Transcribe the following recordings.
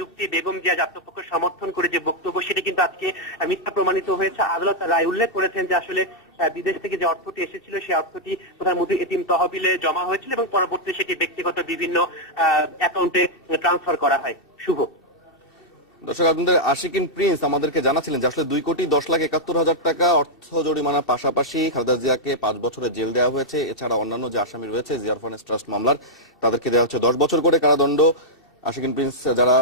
যুক্তি বেগম জিয়া আত্মপক্ষ সমর্থন করে যে বক্তব্য সেটি কিন্তু আজকে মিথ্যা প্রমাণিত হয়েছে। আদালত রায় উল্লেখ করেছেন যে আসলে বিদেশ থেকে যে অর্থটি এসেছিল সেই অর্থটি প্রধানমন্ত্রী এতিম তহবিলে জমা হয়েছিল এবং পরবর্তীতে সেটি ব্যক্তিগত বিভিন্ন অ্যাকাউন্টে ট্রান্সফার করা হয়। শুভ দর্শক, আপনাদের আশিকিন প্রিন্স আমাদেরকে জানাচ্ছিলেন যে আসলে 2,10,71,000 টাকা অর্থ জরিমানার পাশাপাশি খালেদা জিয়াকে 5 বছরের জেল দেওয়া হয়েছে। এছাড়া অন্যান্য যে আসামি রয়েছে জিয়া অরফানেজ ট্রাস্ট মামলার, তাদেরকে দেওয়া হচ্ছে 10 বছর করে কারাদণ্ড। আশিকিন প্রিন্স যারা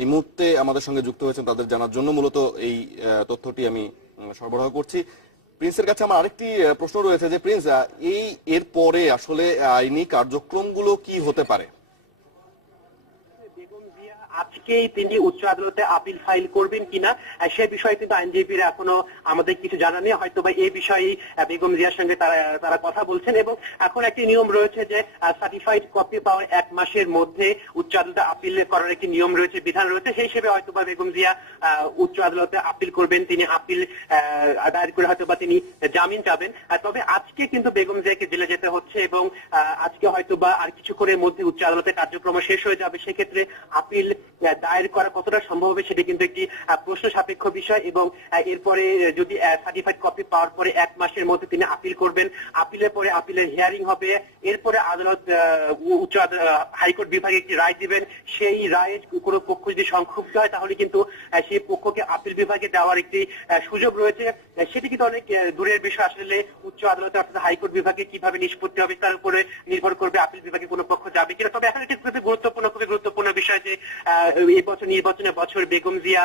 এই মুহূর্তে আমাদের সঙ্গে যুক্ত হয়েছেন তাদের জানার জন্য মূলত এই তথ্যটি আমি সরবরাহ করছি। প্রিন্সের কাছে আমার আরেকটি প্রশ্ন রয়েছে যে প্রিন্স, এর পরে আসলে আইনি কার্যক্রমগুলো কি হতে পারে? আজকেই তিনি উচ্চ আদালতে আপিল ফাইল করবেন কিনা সে বিষয়ে কিন্তু আইনজীবীরা এখনো আমাদের কিছু জানা নেই। হয়তো বা এই বিষয়ে বেগম জিয়ার সঙ্গে তারা কথা বলছেন এবং এখন একটি নিয়ম রয়েছে যে সার্টিফাইড কপি পাওয়ার 1 মাসের মধ্যে উচ্চ আদালতে আপিল করার একটি নিয়ম রয়েছে, বিধান রয়েছে। সেই হিসেবে হয়তো বা বেগম জিয়া উচ্চ আদালতে আপিল করবেন, তিনি আপিল দায়ের করে হয়তো বা তিনি জামিন চাবেন। তবে আজকে কিন্তু বেগম জিয়াকে জেলে যেতে হচ্ছে এবং আজকে হয়তো বা আর কিছুক্ষণের মধ্যে উচ্চ আদালতের কার্যক্রম শেষ হয়ে যাবে। সেক্ষেত্রে আপিল দায়ের করা কতটা সম্ভব হবে সেটি কিন্তু একটি প্রশ্ন সাপেক্ষ বিষয় এবং এরপরে যদি সার্টিফাইড কপি পাওয়ার পরে 1 মাসের মধ্যে তিনি আপিল করবেন, আপিলের পরে আপিলের হিয়ারিং হবে, এরপরে আদালত উচ্চ হাইকোর্ট বিভাগে একটি রায় দিবেন। সেই রায়ে কোনো পক্ষ যদি সংক্ষুব্ধ হয় তাহলে কিন্তু সেই পক্ষকে আপিল বিভাগে দেওয়ার একটি সুযোগ রয়েছে। সেটি কিন্তু অনেক দূরের বিষয়। আসলে উচ্চ আদালতে অর্থাৎ হাইকোর্ট বিভাগে কিভাবে নিষ্পত্তি হবে তার উপরে নির্ভর করবে আপিল বিভাগে কোনো পক্ষ যাবে কিনা। তবে এখন এটি খুবই গুরুত্বপূর্ণ বিষয় যে এই বছর নির্বাচনের বছর বেগম জিয়া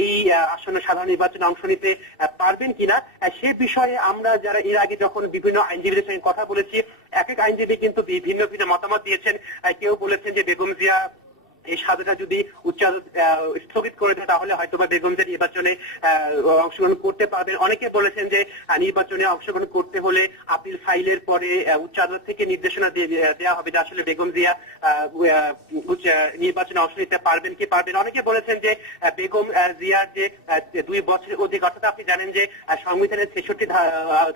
এই আসন্ন সাধারণ নির্বাচনে অংশ নিতে পারবেন কিনা সে বিষয়ে আমরা যারা এর আগে যখন বিভিন্ন আইনজীবীদের সঙ্গে কথা বলেছি, এক আইনজীবী কিন্তু ভিন্ন মতামত দিয়েছেন। কেউ বলেছেন যে বেগম জিয়া এই সাজাটা যদি উচ্চ আদালত স্থগিত করে দেয় তাহলে হয়তো বা বেগম জিয়া নির্বাচনে অংশগ্রহণ করতে পারবেন। অনেকে বলেছেন যে নির্বাচনে অংশগ্রহণ করতে হলে আপিল ফাইলের পরে উচ্চ আদালত থেকে নির্দেশনা দেওয়া হবে যে আসলে বেগম জিয়া নির্বাচনে অংশ নিতে পারবেন কি পারবেন। অনেকে বলেছেন যে বেগম জিয়ার যে 2 বছরের অধিক, অর্থাৎ আপনি জানেন যে সংবিধানের 66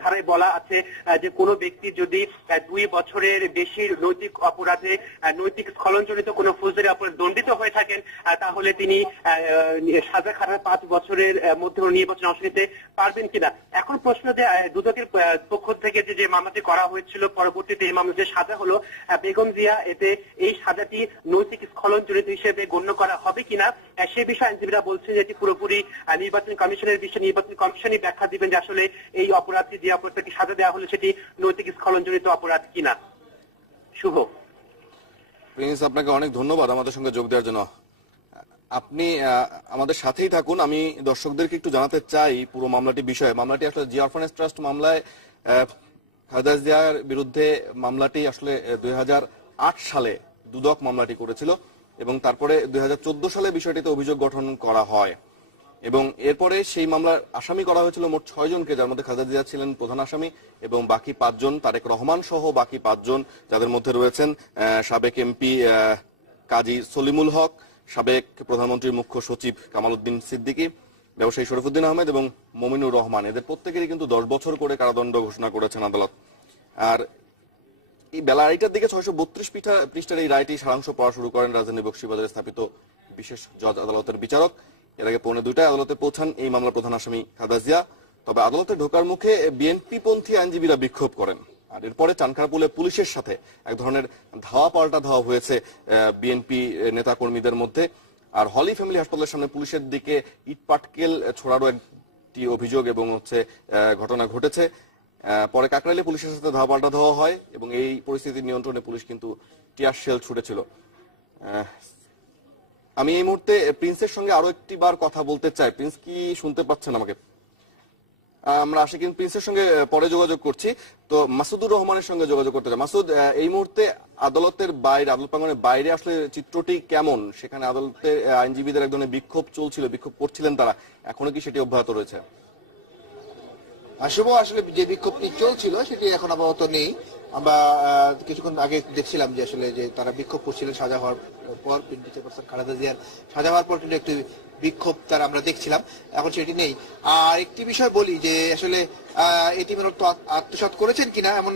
ধারায় বলা আছে যে কোনো ব্যক্তি যদি 2 বছরের বেশি নৈতিক অপরাধে নৈতিক স্খলনজনিত কোনো ফৌজদারি অপরাধ দণ্ডিত হয়ে থাকেন তাহলে তিনি সাজা খাটার 5 বছরের মধ্যে নির্বাচনে অংশ নিতে পারবেন কিনা। এখন প্রশ্ন যে দুদকের পক্ষ থেকে যে মামলাটি করা হয়েছিল পরবর্তীতে এই মামলা যে সাজা হলো বেগম জিয়া, এতে এই সাজাটি নৈতিক স্খলনজনিত হিসেবে গণ্য করা হবে কিনা সে বিষয়ে আইনজীবীরা বলছেন যে এটি পুরোপুরি নির্বাচন কমিশনের বিষয়। নির্বাচন কমিশনই ব্যাখ্যা দিবেন যে আসলে এই অপরাধটি যে অপরাধটি সাজা দেওয়া হলো সেটি নৈতিক স্খলনজনিত অপরাধ কিনা। শুভ প্রিন্স, আপনাকে অনেক ধন্যবাদ আমাদের সঙ্গে যোগ দেওয়ার জন্য। আপনি আমাদের সাথেই থাকুন। আমি দর্শকদেরকে একটু জানাতে চাই পুরো মামলাটি বিষয়ে। মামলাটি আসলে জিয়া অরফানেজ ট্রাস্ট মামলায় খালেদা জিয়ার বিরুদ্ধে মামলাটি আসলে 2008 সালে দুদক মামলাটি করেছিল এবং তারপরে 2014 সালে বিষয়টিতে অভিযোগ গঠন করা হয় এবং এরপরে সেই মামলার আসামি করা হয়েছিল মোট 6 জনকে, যার মধ্যে খালেদা জিয়া ছিলেন প্রধান আসামি এবং বাকি 5 জন, তারেক রহমান সহ বাকি 5 জন, যাদের মধ্যে রয়েছেন সাবেক এমপি কাজী সলিমুল হক, সাবেক প্রধানমন্ত্রীর মুখ্য সচিব কামাল উদ্দিন সিদ্দিকী, ব্যবসায়ী শরীফুদ্দিন আহমেদ এবং মমিনুর রহমান। এদের প্রত্যেকেরই কিন্তু 10 বছর করে কারাদণ্ড ঘোষণা করেছেন আদালত। আর এই বেলা 2টার দিকে 632 পৃষ্ঠার এই রায়টি সারাংশ পড়া শুরু করেন রাজধানীর বকশীবাজারে স্থাপিত বিশেষ জজ আদালতের বিচারক। এর আগে 2:45 আদালতে পৌঁছান এই মামলার প্রধান আসামি খালেদা জিয়া। তবে আদালতে ঢোকার মুখে বিএনপি পন্থী আইনজীবীরা বিক্ষোভ করেন আর এরপরে চানখারপুলে পুলিশের সাথে এক ধরনের ধাওয়া পাল্টা ধাওয়া হয়েছে বিএনপি নেতাকর্মীদের মধ্যে। আর হলি ফ্যামিলি হাসপাতালের সামনে পুলিশের দিকে ইট পাটকেল ছোড়ারও একটি অভিযোগ এবং ঘটনা ঘটেছে। পরে কাকরাইলে পুলিশের সাথে ধাওয়া পাল্টা ধাওয়া হয় এবং এই পরিস্থিতি নিয়ন্ত্রণে পুলিশ কিন্তু টিয়ার শেল ছুড়েছিল। আমি এই মুহূর্তে প্রিন্সের সঙ্গে আরো একটি বার কথা বলতে চাই। প্রিন্স কি শুনতে পাচ্ছেন আমাকে? আমরা আশিকিন প্রিন্সের সঙ্গে পরে যোগাযোগ করছি। তো মাসুদুর রহমানের সঙ্গে যোগাযোগ করতে চাই। মাসুদ, এই মুহূর্তে আদালতের বাইরে, আদালত প্রাঙ্গণের বাইরে আসলে চিত্রটি কেমন? সেখানে আদালতের আইনজীবীদের এক ধরনের বিক্ষোভ চলছিল, বিক্ষোভ করছিলেন তারা, এখনো কি সেটি অব্যাহত রয়েছে? আসলে যে বিক্ষোভটি চলছিল সেটি এখন আপাতত নেই। আমরা কিছুক্ষণ আগে দেখছিলাম যে আসলে যে তারা বিক্ষোভ করছিলেন সাজা হওয়ার পর, চেয়ারপারসন খালেদা জিয়ার সাজা হওয়ার পর কিন্তু একটি বিক্ষোভ তারা আমরা দেখছিলাম, এখন সেটি নেই। আর একটি বিষয় বলি যে আসলে এটি মূলত আত্মসাৎ করেছেন কিনা এমন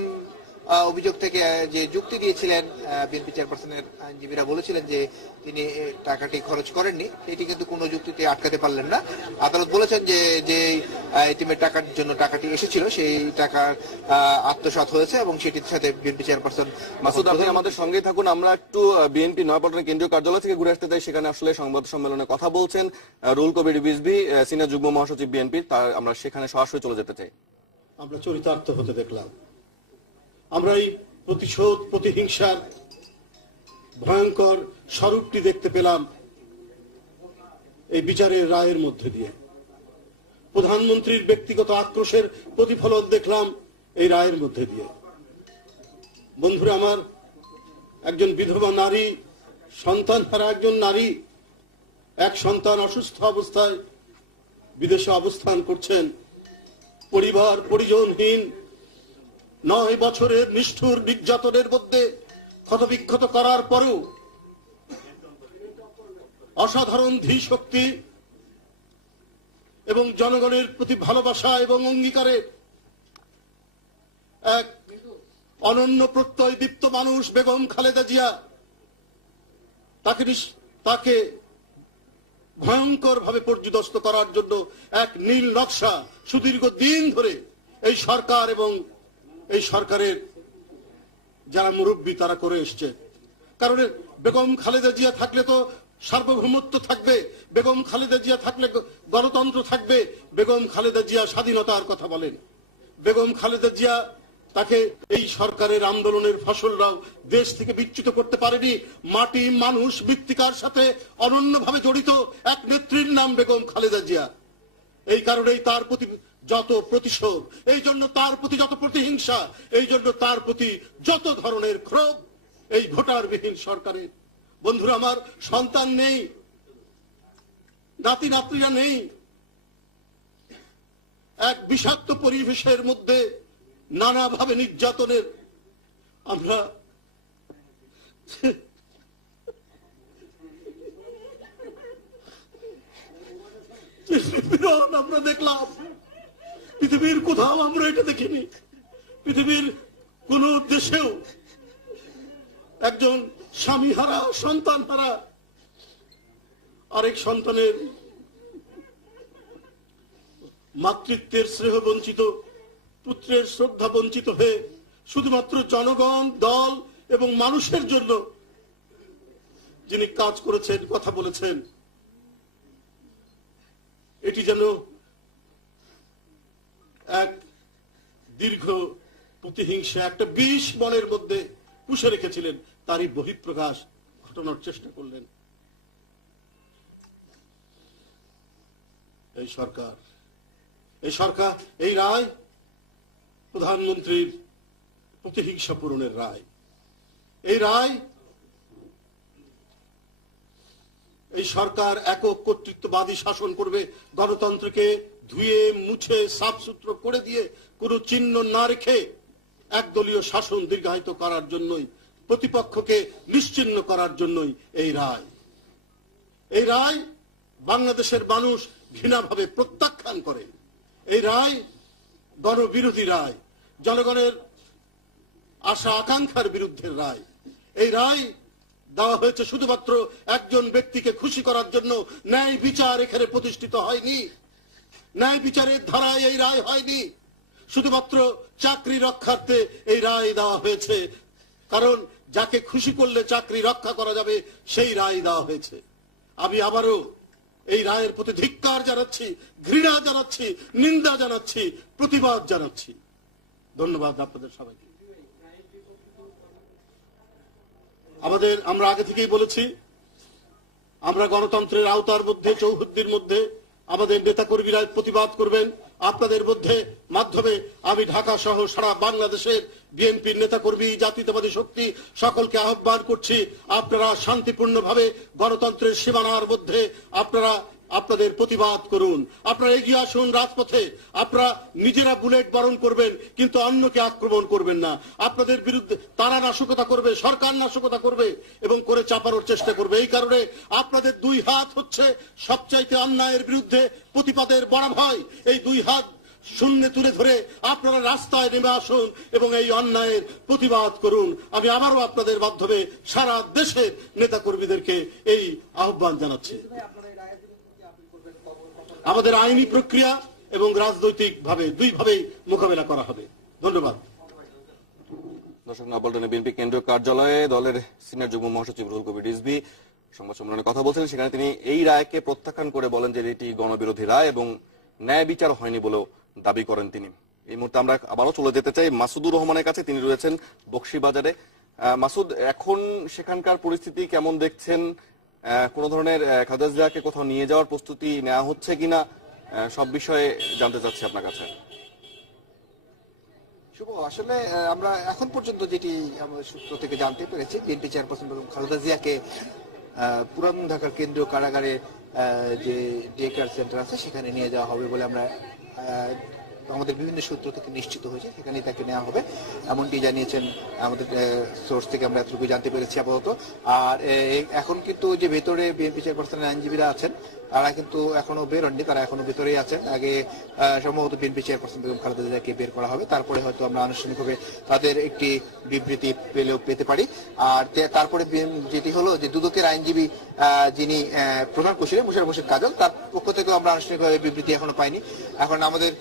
অভিযোগ থেকে যে যুক্তি দিয়েছিলেন বিএনপি চেয়ারপারসনের আইনজীবীরা বলেছিলেন যে তিনি টাকাটি খরচ করেননি, এটি কিন্তু কোনো যুক্তিতে আটকাতে পারলেন না। আদালত বলেছেন যে যে এটিএমের টাকার জন্য টাকাটি এসেছিল সেই টাকার আত্মসাৎ হয়েছে এবং সেটির সাথে বিএনপি চেয়ারপারসন মাসুদ, আপনি আমাদের সঙ্গে থাকুন। আমরা একটু বিএনপি নয়াপল্টন কেন্দ্রীয় কার্যালয় থেকে ঘুরে আসতে চাই। সেখানে আসলে সংবাদ সম্মেলনে কথা বলছেন রুহুল কবির রিজভী, সিনিয়র যুগ্ম মহাসচিব বিএনপি। আমরা সেখানে সরাসরি চলে যেতে চাই। আমরা চরিতার্থ হতে দেখলাম। আমরা এই প্রতিশোধ, প্রতিহিংসার ভয়ঙ্কর স্বরূপটি দেখতে পেলাম এই বিচারের রায়ের মধ্যে দিয়ে। প্রধানমন্ত্রীর ব্যক্তিগত আক্রোশের প্রতিফলন দেখলাম এই রায়ের মধ্যে দিয়ে। বন্ধুরা আমার, একজন বিধবা নারী, সন্তান হারা একজন নারী, এক সন্তান অসুস্থ অবস্থায় বিদেশে অবস্থান করছেন, পরিবার পরিজনহীন, 9 বছরের নিষ্ঠুর নির্যাতনের মধ্যে ক্ষতবিক্ষত করার পরেও অসাধারণ ধীশক্তি এবং জনগণের প্রতি ভালোবাসা এবং অঙ্গীকারে এক অনন্য প্রত্যয় দীপ্ত মানুষ বেগম খালেদা জিয়া তাকে ভয়ঙ্কর ভাবে পর্যুদস্ত করার জন্য এক নীল নকশা সুদীর্ঘ দিন ধরে এই সরকার এবং এই সরকারের যারা মুরব্বী তারা করে এসছে। কারণ বেগম খালেদা জিয়া থাকলে তো সার্বভৌমত্ব থাকবে, বেগম খালেদা জিয়া থাকলে গণতন্ত্র থাকবে। বেগম খালেদা জিয়া স্বাধীনতার কথা বলেন। বেগম খালেদা জিয়া তাকে এই সরকারের আন্দোলনের ফসলরাও দেশ থেকে বিচ্যুত করতে পারেনি। মাটি, মানুষ, মৃত্তিকার সাথে অনন্যভাবে জড়িত এক নেত্রীর নাম বেগম খালেদা জিয়া। এই কারণেই তার প্রতি যত প্রতিশোধ, এই জন্য তার প্রতি যত প্রতিহিংসা, এই জন্য তার প্রতি যত ধরনের ক্ষোভ এই ভোটারবিহীন সরকারের। বন্ধুরা আমার, সন্তান নেই, নাতি নাতনিরা নেই, এক বিষাক্ত পরিবেশের মধ্যে নানাভাবে নির্যাতনের আমরা আমরা দেখলাম। পৃথিবীর কোথাও আমরা এটা দেখিনি। পৃথিবীর কোন দেশেও একজন স্বামী হারা, সন্তান হারা আরেক সন্তানের মাতৃত্বের স্নেহ বঞ্চিত, পুত্রের শ্রদ্ধা বঞ্চিত হয়ে শুধুমাত্র জনগণ, দল এবং মানুষের জন্য যিনি কাজ করেছেন, কথা বলেছেন, এটি যেন এক দীর্ঘ প্রতিহিংসা, একটা বিষ মনের মধ্যে পুষে রেখেছিলেন, তারই বহিঃপ্রকাশ ঘটানোর চেষ্টা করলেন এই সরকার। এই রায় প্রধানমন্ত্রীর প্রতিহিংসা পূরণের রায়। এই রায় এই সরকার একক কর্তৃত্ববাদী শাসন করবে, গণতন্ত্রকে ধুয়ে মুছে সাফসুতরো করে দিয়ে কোনো চিহ্ন না রেখে একদলীয় শাসন দীর্ঘায়িত করার জন্যই, প্রতিপক্ষকে নিশ্চিহ্ন করার জন্যই এই রায়। এই রায় বাংলাদেশের মানুষ ঘৃণাভাবে প্রত্যাখ্যান করে। এই রায় গণবিরোধী রায়, জনগণের আশা আকাঙ্ক্ষার বিরুদ্ধে রায়। এই রায় দেওয়া হয়েছে শুধুমাত্র একজন ব্যক্তিকে খুশি করার জন্য। ন্যায় বিচার এখানে প্রতিষ্ঠিত হয়নি, ন্যায় বিচারের ধারায় এই রায় হয়নি। শুধুমাত্র চাকরি রক্ষার্থে এই রায় দেওয়া হয়েছে, কারণ যাকে খুশি করলে চাকরি রক্ষা করা যাবে সেই রায় দেওয়া হয়েছে। আমি আবারও এই রায়ের প্রতি ধিক্কার জানাচ্ছি, ঘৃণা জানাচ্ছি, নিন্দা জানাচ্ছি, প্রতিবাদ জানাচ্ছি। ধন্যবাদ আপনাদের সবাইকে। আমরা আগে থেকেই বলেছি, আমরা গণতন্ত্রের আওতার মধ্যে, চৌহদ্দির মধ্যে আমাদের নেতাকর্মীরা প্রতিবাদ করবেন। আপনাদের মধ্যে মাধ্যমে আমি ঢাকা সহ সারা বাংলাদেশের বিএনপির নেতাকর্মী, জাতীয়তাবাদী শক্তি সকলকে আহ্বান করছি, আপনারা শান্তিপূর্ণভাবে গণতন্ত্রের সীমানার মধ্যে আপনারা আপনাদের প্রতিবাদ করুন। আপনারা এগিয়ে আসুন রাজপথে। আপনারা নিজেরা বুলেট বরণ করবেন, কিন্তু অন্যকে আক্রমণ করবেন না। আপনাদের বিরুদ্ধে তারা নাশকতা করবে, সরকার নাশকতা করবে এবং করে চাপানোর চেষ্টা করবে। এই কারণে আপনাদের দুই হাত হচ্ছে সবচাইতে অন্যায়ের বিরুদ্ধে প্রতিবাদের বড় ভয়। এই দুই হাত শূন্যে তুলে ধরে আপনারা রাস্তায় নেমে আসুন এবং এই অন্যায়ের প্রতিবাদ করুন। আমি আবারও আপনাদের মাধ্যমে সারা দেশের নেতাকর্মীদেরকে এই আহ্বান জানাচ্ছি। আমাদের আইনি প্রক্রিয়া এবং রাজনৈতিক ভাবে দুইভাবেই মোকাবেলা করা হবে। ধন্যবাদ। দর্শক, নয়াপল্টনে বিএনপি কেন্দ্রীয় কার্যালয়ে দলের সিনিয়র যুগ্ম মহাসচিব রুহুল কবির রিজভী সংবাদ সম্মেলনে কথা বলছিলেন। সেখানে তিনি এই রায়কে প্রত্যাখ্যান করে বলেন যে এটি গণবিরোধী রায় এবং ন্যায় বিচার হয়নি বলেও দাবি করেন তিনি। এই মুহূর্তে আমরা আবারও চলে যেতে চাই মাসুদুর রহমানের কাছে। তিনি রয়েছেন বকশীবাজারে। মাসুদ, এখন সেখানকার পরিস্থিতি কেমন দেখছেন? কোন ধরনের খালেদা জিয়াকে কোথাও নিয়ে যাওয়ার প্রস্তুতি নেওয়া হচ্ছে কিনা, সব বিষয়ে জানতে চাচ্ছি আপনার কাছে। শুভ, আসলে আমরা এখন পর্যন্ত যেটি আমরা সূত্র থেকে জানতে পেরেছি, বিএনপি চেয়ারপারসন বেগম খালেদা জিয়াকে পুরান ঢাকার কেন্দ্রীয় কারাগারে যে ডে কেয়ার সেন্টার আছে সেখানে নিয়ে যাওয়া হবে বলে আমরা আমাদের বিভিন্ন সূত্র থেকে নিশ্চিত হয়েছে। সেখানেই তাকে নেওয়া হবে এমনটি জানিয়েছেন আমাদের সোর্স থেকে আমরা এতটুকু জানতে পেরেছি আপাতত। আর এখন কিন্তু যে ভেতরে বিএনপি চেয়ারপারসনের আইনজীবীরা আছেন তারা কিন্তু এখনো বেরোননি, তারা এখনো ভেতরেই আছেন। আগে সম্ভবত বিএনপি চেয়ারপারসন বেগম খালেদা জিয়াকে বের করা হবে, তারপরে হয়তো আমরা আনুষ্ঠানিকভাবে তাদের একটি বিবৃতি পেতে পারি। আর তারপরে যেটি হলো যে দুদকের আইনজীবী যিনি প্রধান কৌশলী মুশাররফ হোসেন কাজল, তার পক্ষ থেকেও আমরা আনুষ্ঠানিকভাবে বিবৃতি এখনো পাইনি। এখন আমাদের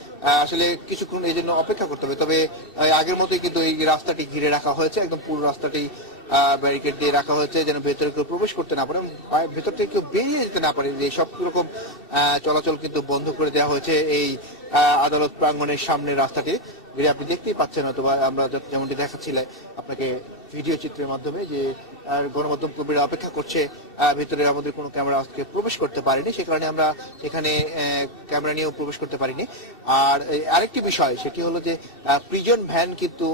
আসলে কিছুক্ষণ এই জন্য অপেক্ষা করতে হবে। তবে আগের মতোই কিন্তু এই রাস্তাটি ঘিরে রাখা হয়েছে, একদম পুরো রাস্তাটি ব্যারিকেড দিয়ে রাখা হয়েছে যেন ভেতরে কেউ প্রবেশ করতে না পারে, ভেতর থেকে কেউ বেরিয়ে যেতে না পারে। যে সব রকম চলাচল কিন্তু বন্ধ করে দেওয়া হয়েছে এই আদালত প্রাঙ্গণের সামনের রাস্তাটি। আপনি দেখতেই পাচ্ছেন, অথবা আমরা যেমনটি দেখাচ্ছিলাম আপনাকে ভিডিও চিত্রের মাধ্যমে, যে গণমাধ্যম কর্মীরা অপেক্ষা করছে। ভেতরে আমাদের কোনো ক্যামেরা আজকে প্রবেশ করতে পারেনি, সে কারণে আমরা সেখানে ক্যামেরা নিয়েও প্রবেশ করতে পারিনি। আর আরেকটি বিষয় সেটি হলো যে প্রিজন ভ্যান কিন্তু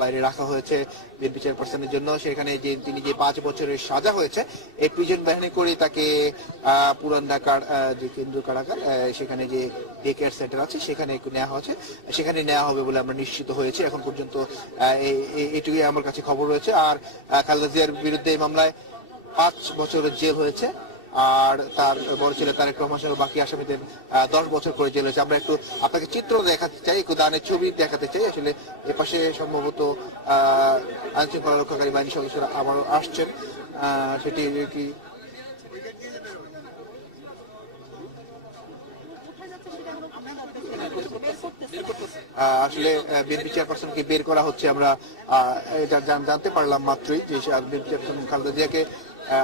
বাইরে রাখা হয়েছে বিএনপি চেয়ারপারসনের জন্য। সেখানে যে তিনি যে 5 বছরের সাজা হয়েছে, এই প্রিজন ভ্যানে করে তাকে পুরান ঢাকার যে কেন্দ্রীয় কারাগার সেখানে যে ডে কেয়ার সেন্টার আছে সেখানে নেওয়া হয়েছে, সেখানে নেওয়া হবে বলে আমরা নিশ্চিত হয়েছি। এখন পর্যন্ত এটুকুই আমার কাছে খবর রয়েছে। আর খালেদা জিয়ার বিরুদ্ধে এই মামলায় 5 বছরের জেল হয়েছে, আর তার বড় ছেলে তারেক রহমান সহ বাকি আসামিদের 10 বছর করে জেল হয়েছে। আমরা একটু আপনাকে চিত্র দেখাতে চাই, একটু দানের ছবি দেখাতে চাই। আসলে এপাশে সম্ভবত আইন শৃঙ্খলা রক্ষাকারী বাহিনীর সদস্যরা আবারও আসছেন, সেটি কি আসলে বিএনপি চেয়ারপারসনকে বের করা হচ্ছে। আমরা এটা জানতে পারলাম মাত্রই যে বিএনপি চেয়ারপারসন খালেদা জিয়াকে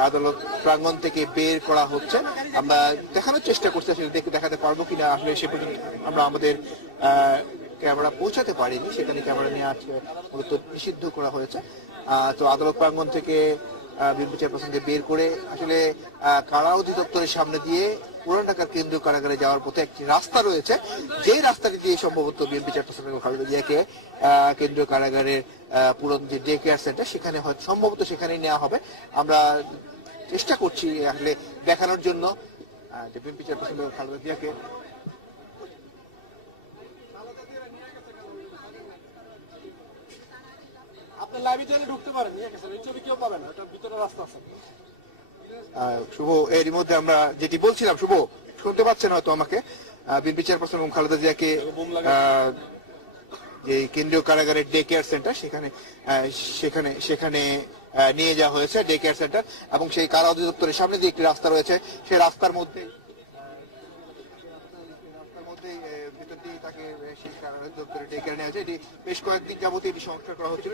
আদালত প্রাঙ্গণ থেকে বের করা হচ্ছে। আমরা দেখানোর চেষ্টা করছি, আসলে দেখাতে পারবো কিনা আসলে সে পর্যন্ত আমরা আমাদের ক্যামেরা পৌঁছাতে পারিনি। সেখানে ক্যামেরা নিয়ে আজকে মূলত নিষিদ্ধ করা হয়েছে। তো আদালত প্রাঙ্গণ থেকে বিএনপি চেয়ারপারসনকে বের করে আসলে কারা অধিদপ্তরের সামনে দিয়ে পুরান ঢাকার কেন্দ্রীয় কারাগারে যাওয়ার পথে একটি রাস্তা রয়েছে, যে রাস্তাটি দিয়ে সম্ভবত বিএনপি চেয়ারপারসন খালেদা জিয়াকে কেন্দ্রীয় কারাগারের পুরন যে ডে কেয়ার সেন্টার সেখানে হয়তো সম্ভবত সেখানে নেওয়া হবে। আমরা চেষ্টা করছি আসলে দেখানোর জন্য যে বিএনপি চেয়ারপারসন খালেদা জিয়াকে শুভ, এর মধ্যে আমরা যেটি বলছিলাম, শুভ শুনতে পাচ্ছেন হয়তো আমাকে, বিএনপি চেয়ারপারসন এবং খালেদা জিয়াকে যে কেন্দ্রীয় কারাগারের ডে কেয়ার সেন্টার সেখানে নিয়ে যাওয়া হয়েছে, ডে কেয়ার সেন্টার, এবং সেই কারা অধিদপ্তরের সামনে যে একটি রাস্তা রয়েছে সেই রাস্তার মধ্যে ভিতর দিয়ে তাকে সেই কারা অধিদপ্তরে ডে কেয়ার নেওয়া হয়েছে। এটি বেশ কয়েকদিন যাবতীয় এটি সংস্কার করা হচ্ছিল।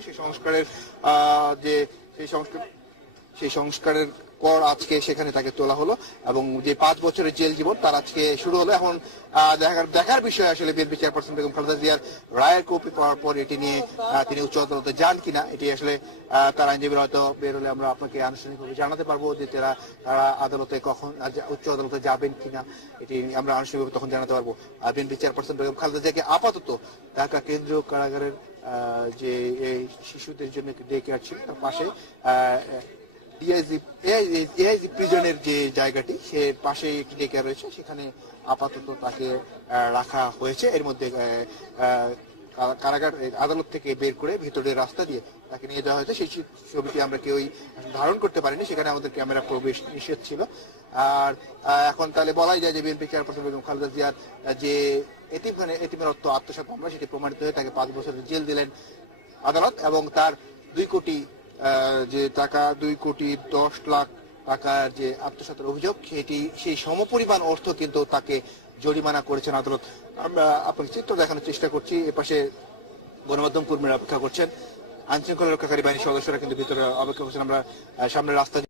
সেই সংস্কারের পর আজকে সেখানে তাকে তোলা হলো এবং যে 5 বছরের জেল জীবন তার আজকে শুরু হলো। এখন দেখার বিষয় আসলে বিএনপি চেয়ারপারসন বেগম খালেদা জিয়ার রায়ের কপি পাওয়ার পর এটি নিয়ে তিনি উচ্চ আদালতে যান কিনা, এটি আসলে তার আইনজীবীরা হয়তো বের হলে আমরা আপনাকে আনুষ্ঠানিকভাবে জানাতে পারবো যে তারা আদালতে কখন উচ্চ আদালতে যাবেন কিনা, এটি আমরা আনুষ্ঠানিকভাবে তখন জানাতে পারবো। আর বিএনপি চেয়ারপারসন বেগম খালেদা জিয়াকে আপাতত ঢাকা কেন্দ্রীয় কারাগারের যে শিশুদের জন্য ডে কেয়ার ছিল তার পাশে ডিআইজি প্রিজনের যে জায়গাটি সে পাশে একটি ডেকে রয়েছে, সেখানে আপাতত তাকে রাখা হয়েছে। এর মধ্যে কারাগার আদালত থেকে বের করে ভিতরের রাস্তা দিয়ে তাকে নিয়ে যাওয়া হয়েছে। সেই ছবিটি আমরা কেউই ধারণ করতে পারিনি, সেখানে আমাদের ক্যামেরা প্রবেশ নিষেধ ছিল। আর এখন তাহলে বলাই যায় যে বিএনপি চেয়ারপারসন বেগম খালেদা জিয়ার যে এতিমের অর্থ আত্মসাৎ মামলা সেটি প্রমাণিত হয়ে তাকে 5 বছরের জেল দিলেন আদালত, এবং তার 2 কোটি যে টাকা 2,10,00,000 টাকার যে আত্মসাতের অভিযোগ সেই সমপরিমাণ অর্থ কিন্তু তাকে জরিমানা করেছেন আদালত। আমরা আপনাকে চিত্র দেখানোর চেষ্টা করছি। এপাশে গণমাধ্যম কর্মীরা অপেক্ষা করছেন, আইন শৃঙ্খলা রক্ষাকারী বাহিনীর সদস্যরা কিন্তু ভিতরে অপেক্ষা করছেন। আমরা সামনে রাস্তা